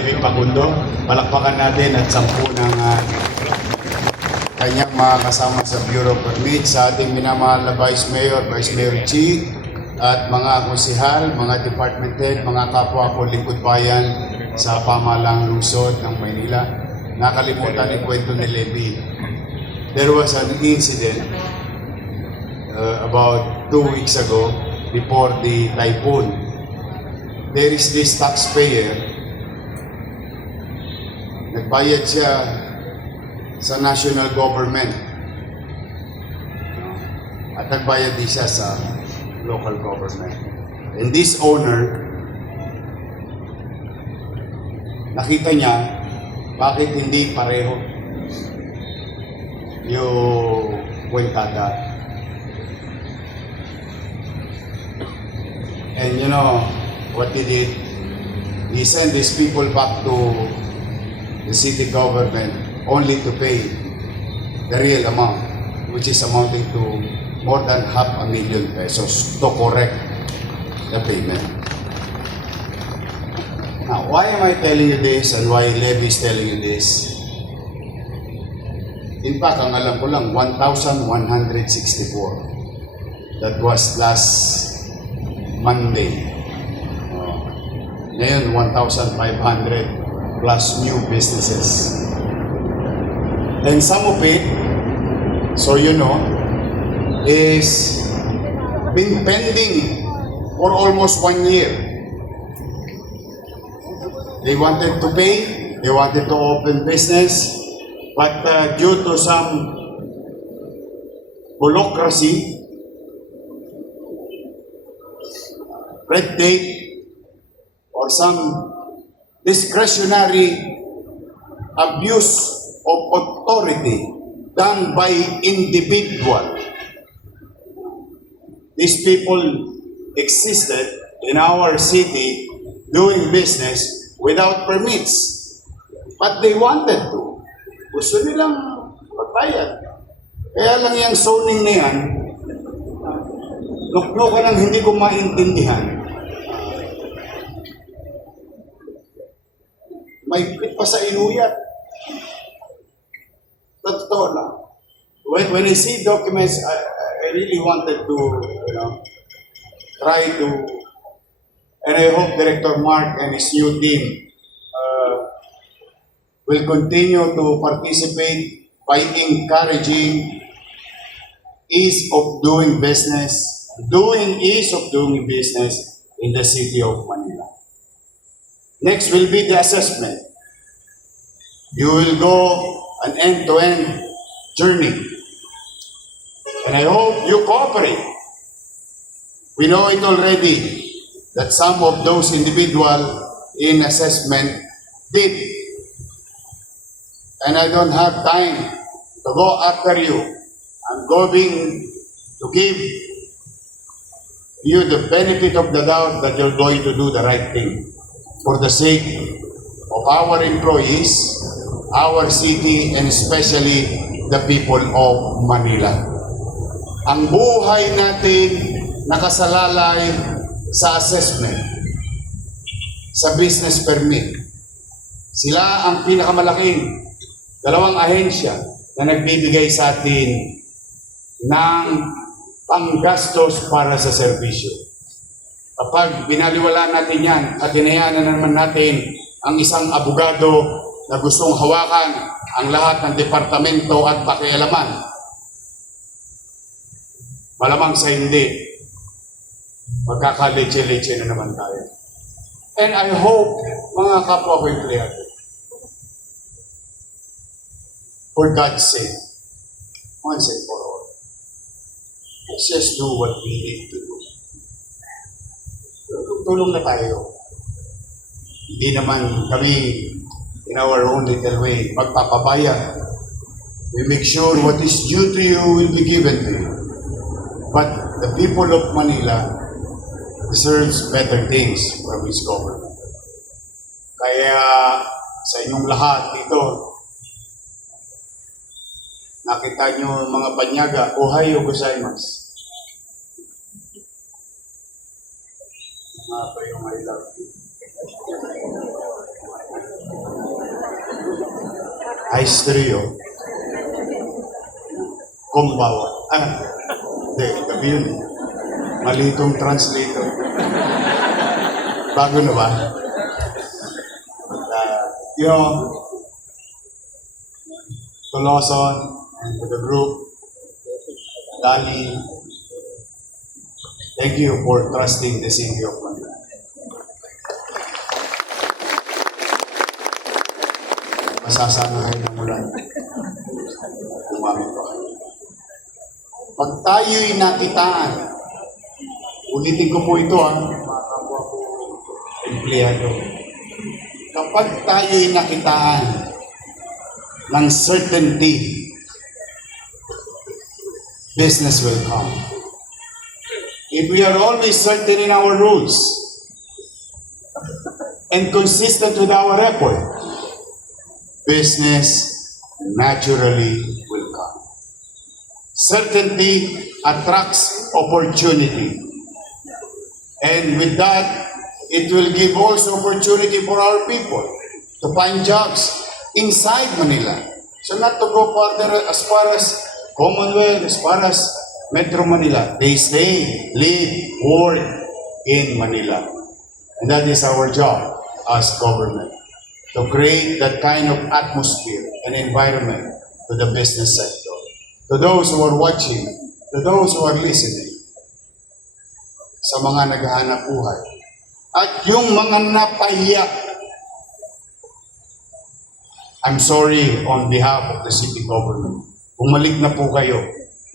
Pagundo, palakpakan natin at 10 ng kanyang mga kasama sa Bureau of Permit, sa ating minamahal na Vice Mayor Chi, at mga konsihal, mga department head, mga kapwa ko lingkod bayan sa pamahalang lungsod ng Maynila. Nakalimutan yung kwento ni Levy. There was an incident about 2 weeks ago before the typhoon. There is this taxpayer. Nagbayad siya sa national government at nagbayad din siya sa local government. And this owner, nakita niya bakit hindi pareho yung kwentada. And you know what he did? He sent these people back to the city government only to pay the real amount, which is amounting to more than 500,000 pesos to correct the payment. Now, why am I telling you this and why Levy is telling you this? In fact, ang alam ko lang, 1,164. That was last Monday. Ngayon, 1,500 plus new businesses. And some of it, so you know, is been pending for almost 1 year. They wanted to pay, they wanted to open business, but due to some bureaucracy, red tape, or some discretionary abuse of authority done by individual. These people existed in our city doing business without permits. But they wanted to. Gusto nilang magbayad. Kaya lang yung zoning na yan, luklukan ang hindi ko maintindihan. May pit pa sa inuyat. Totoo lang. When I see documents, I really wanted to, try to, and I hope Director Mark and his new team will continue to participate by encouraging ease of doing business in the city of Manila. Next will be the assessment. You will go an end-to-end journey. And I hope you cooperate. We know it already that some of those individuals in assessment did. And I don't have time to go after you. I'm going to give you the benefit of the doubt that you're going to do the right thing for the sake of our employees, our city, and especially the people of Manila. Ang buhay natin nakasalalay sa assessment, sa business permit. Sila ang pinakamalaking dalawang ahensya na nagbibigay sa atin ng panggastos para sa serbisyo. Kapag binaliwala natin yan at hinayanan naman natin ang isang abogado na gustong hawakan ang lahat ng departamento at pakialaman, malamang sa hindi, magkakaletse-letse na naman tayo. And I hope, mga kapwa ko empleyado, for God's sake, once and for all, let's just do what we need to do. Tulong na tayo. Hindi naman kami in our own little way magpapabaya. We make sure what is due to you will be given to you. But the people of Manila deserves better things from its government. Kaya sa inyong lahat dito, nakita nyo mga panyaga, ohayo gozaimasu. Mga pa yung I love you. History, Kumbawa. Hindi, gabi yun. Mali itong translator. Bago na ba? To Lawson and to the group, Dali, thank you for trusting the city of Manila. Masasana kayo ng ulan. Umamit pa kayo. Pag tayo'y nakitaan, ulitin ko po ito mga kapwa ko empleyado. Kapag tayo'y nakitaan ng certainty, business will come. If we are always certain in our rules and consistent with our effort, business naturally will come. Certainty attracts opportunity. And with that, it will give also opportunity for our people to find jobs inside Manila. So not to go further as far as Commonwealth, as far as Metro Manila. They stay, live, work in Manila. And that is our job as government, to create that kind of atmosphere and environment to the business sector. To those who are watching, to those who are listening, sa mga naghahanap buhay, at yung mga napahiya, I'm sorry on behalf of the city government. Bumalik na po kayo.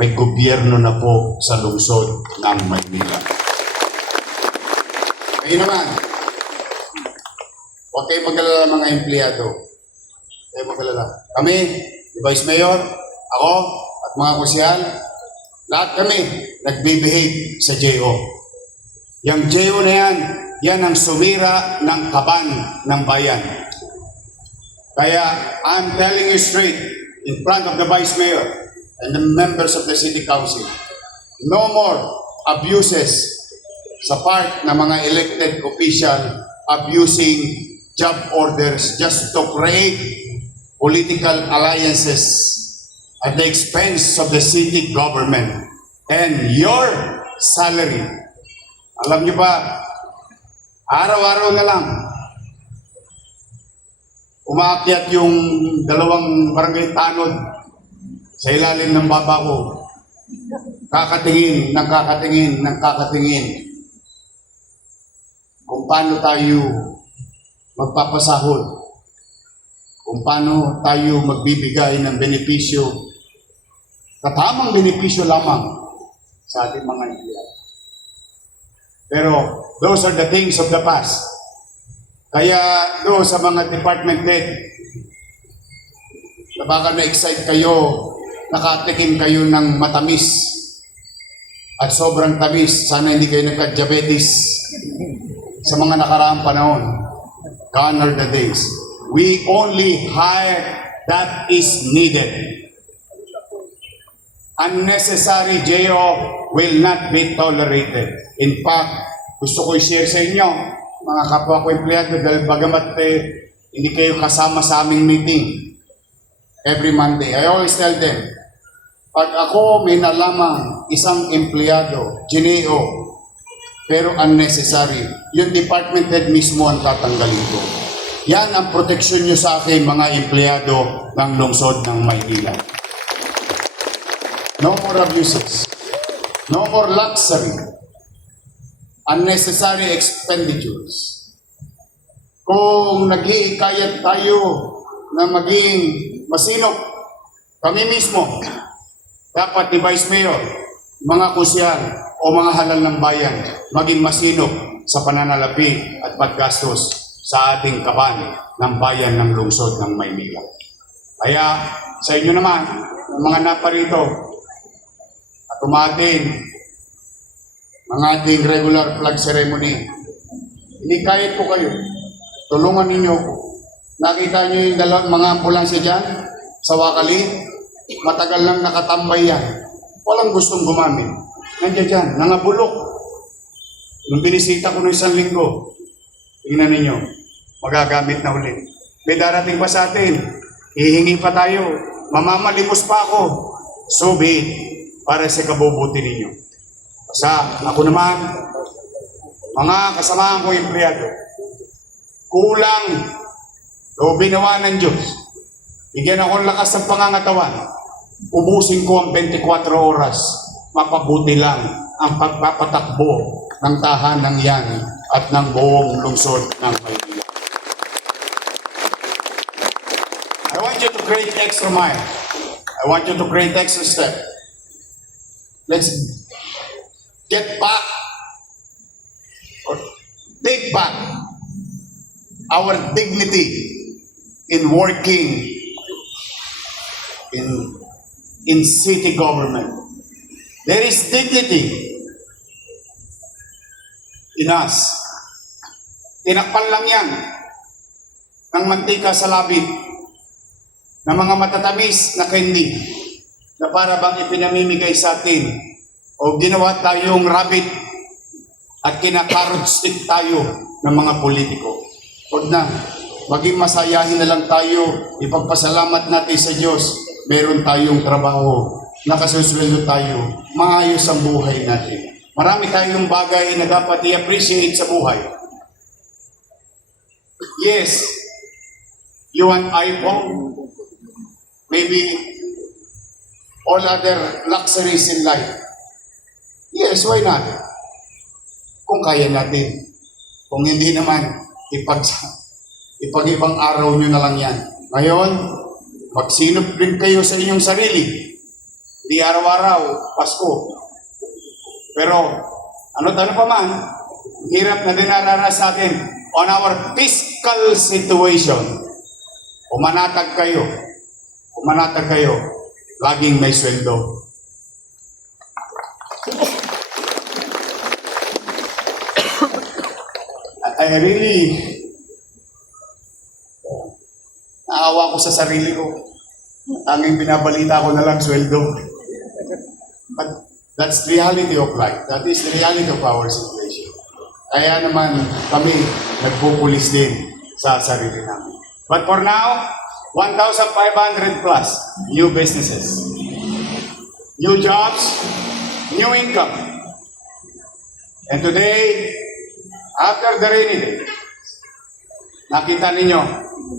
May gobyerno na po sa lungsod ng Maynila. Kayo naman, huwag kayo mag-alala mga empleyado. Huwag kayo mag-alala. Kami, the Vice Mayor, ako, at mga kusyal, lahat kami nagbibehave sa JO. Yang JO na yan ang sumira ng kaban ng bayan. Kaya, I'm telling you straight, in front of the Vice Mayor and the members of the City Council, no more abuses sa part ng mga elected official abusing job orders just to create political alliances at the expense of the city government and your salary. Alam niyo ba, araw-araw na lang, umaakyat yung dalawang barangay tanod sa ilalim ng baba ko. Kakatingin kung paano tayo magpapasahod, kung paano tayo magbibigay ng benepisyo, katamang benepisyo lamang sa ating mga empleyado. Pero those are the things of the past. Kaya doon sa mga department head, na baka na-excite kayo, nakatikim kayo ng matamis at sobrang tamis, sana hindi kayo nagka-diabetes sa mga nakaraang panahon. Gone are the days. We only hire that is needed. Unnecessary JO will not be tolerated. In fact, gusto ko i-share sa inyo, mga kapwa ko empleyado, dahil bagamat hindi kayo kasama sa aming meeting every Monday. I always tell them, pag ako may nalamang isang empleyado, GNO, pero unnecessary, yung department head mismo ang tatanggalin ko. Yan ang proteksyon nyo sa akin, mga empleyado ng lungsod ng Maynila. No more abuses. No more luxury. Unnecessary expenditures. Kung nag-iikayat tayo na maging masinop, kami mismo, dapat ni Vice Mayor, mga kusyal o mga halal ng bayan, maging masinop sa pananalapi at paggastos sa ating kaban ng bayan ng lungsod ng Maynila. Kaya sa inyo naman, mga naparito, at umating mga ating regular flag ceremony, inikayat po kayo. Tulungan ninyo ako. Nakita nyo yung mga ambulansya dyan sa Wakali, matagal lang nakatambay yan. Walang gustong gumamit. Nandiyan dyan, nangabulok. Nung binisita ko ng isang linggo, tingnan ninyo, magagamit na ulit. May darating pa sa atin. hihingi pa tayo, mamamalimos pa ako. So be it, para sa kabubuti ninyo. Sa ako naman, mga kasamahan kong empleyado, kulang o binawa ng Diyos. Bigyan ako ng lakas ng pangangatawan. Ubusin ko ang 24 oras. Mapabuti lang ang pagpapatakbo ng tahanang yan at ng buong lungsod ng Maynila. I want you to create extra mile. I want you to create extra step. Let's get back or take back our dignity in working in city government. There is dignity in us. Tinakpan lang yan ng mantika sa labi ng mga matatamis na candy na para bang ipinamimigay sa atin o ginawa tayong rabbit at kinakarot stick tayo ng mga politiko. Huwag na. Maging masayahin na lang tayo. Ipagpasalamat natin sa Diyos. Meron tayong trabaho. Nakasusweldo tayo. Maayos ang buhay natin. Marami tayong bagay na dapat i-appreciate sa buhay. Yes, you want iPhone? Maybe all other luxuries in life. Yes, why not? Kung kaya natin. Kung hindi naman, ipag-ibang araw nyo na lang yan. Ngayon, magsinop rin kayo sa inyong sarili. Di araw-araw, Pasko. Pero, ano pa man, hirap na dinaranas natin on our fiscal situation. Umanatag kayo, laging may sweldo. I really naawa ko sa sarili ko. Tanging binabalita ko na lang sweldo. But that's the reality of life. That is the reality of our situation. Kaya naman kami nagpupulis din sa sarili namin. But for now, 1,500 plus new businesses, new jobs, new income. And today, after the rainy day, nakita ninyo,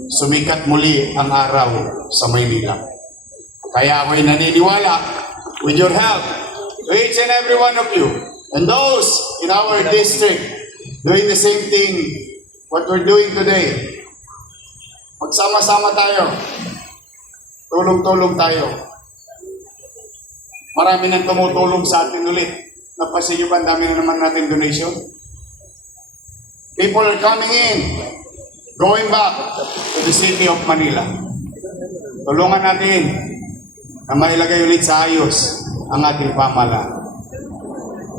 sumikat muli ang araw sa Maynila. Kaya ako'y naniniwala with your help to each and every one of you and those in our district doing the same thing what we're doing today. Magsama-sama tayo. Tulong-tulong tayo. Marami nang tumutulong sa atin ulit. Napasin nyo ba, ang dami na naman natin donation? People are coming in, going back to the city of Manila. Tulungan natin na mailagay ulit sa ayos ang ating pamahalaan.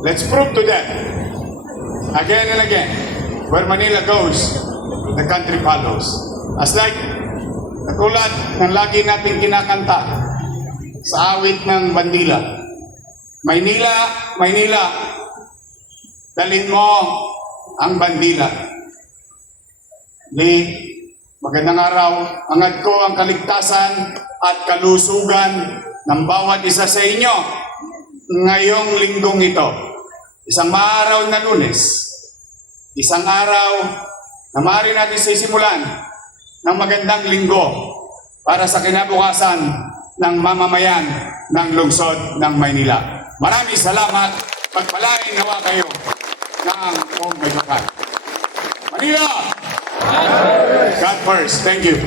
Let's prove to them, again and again, where Manila goes, the country follows. As like, katulad ng lagi nating kinakanta sa awit ng bandila. Maynila, Maynila, dalhin mo ang bandila. Magandang araw, angad ko ang kaligtasan at kalusugan ng bawat isa sa inyo ngayong linggong ito. Isang maaraw na Lunes, isang araw na maaari natin sisimulan ng magandang linggo para sa kinabukasan ng mamamayan ng lungsod ng Maynila. Maraming salamat. Pagpalain nawa kayo ng may bakal. Manila! God first. Thank you.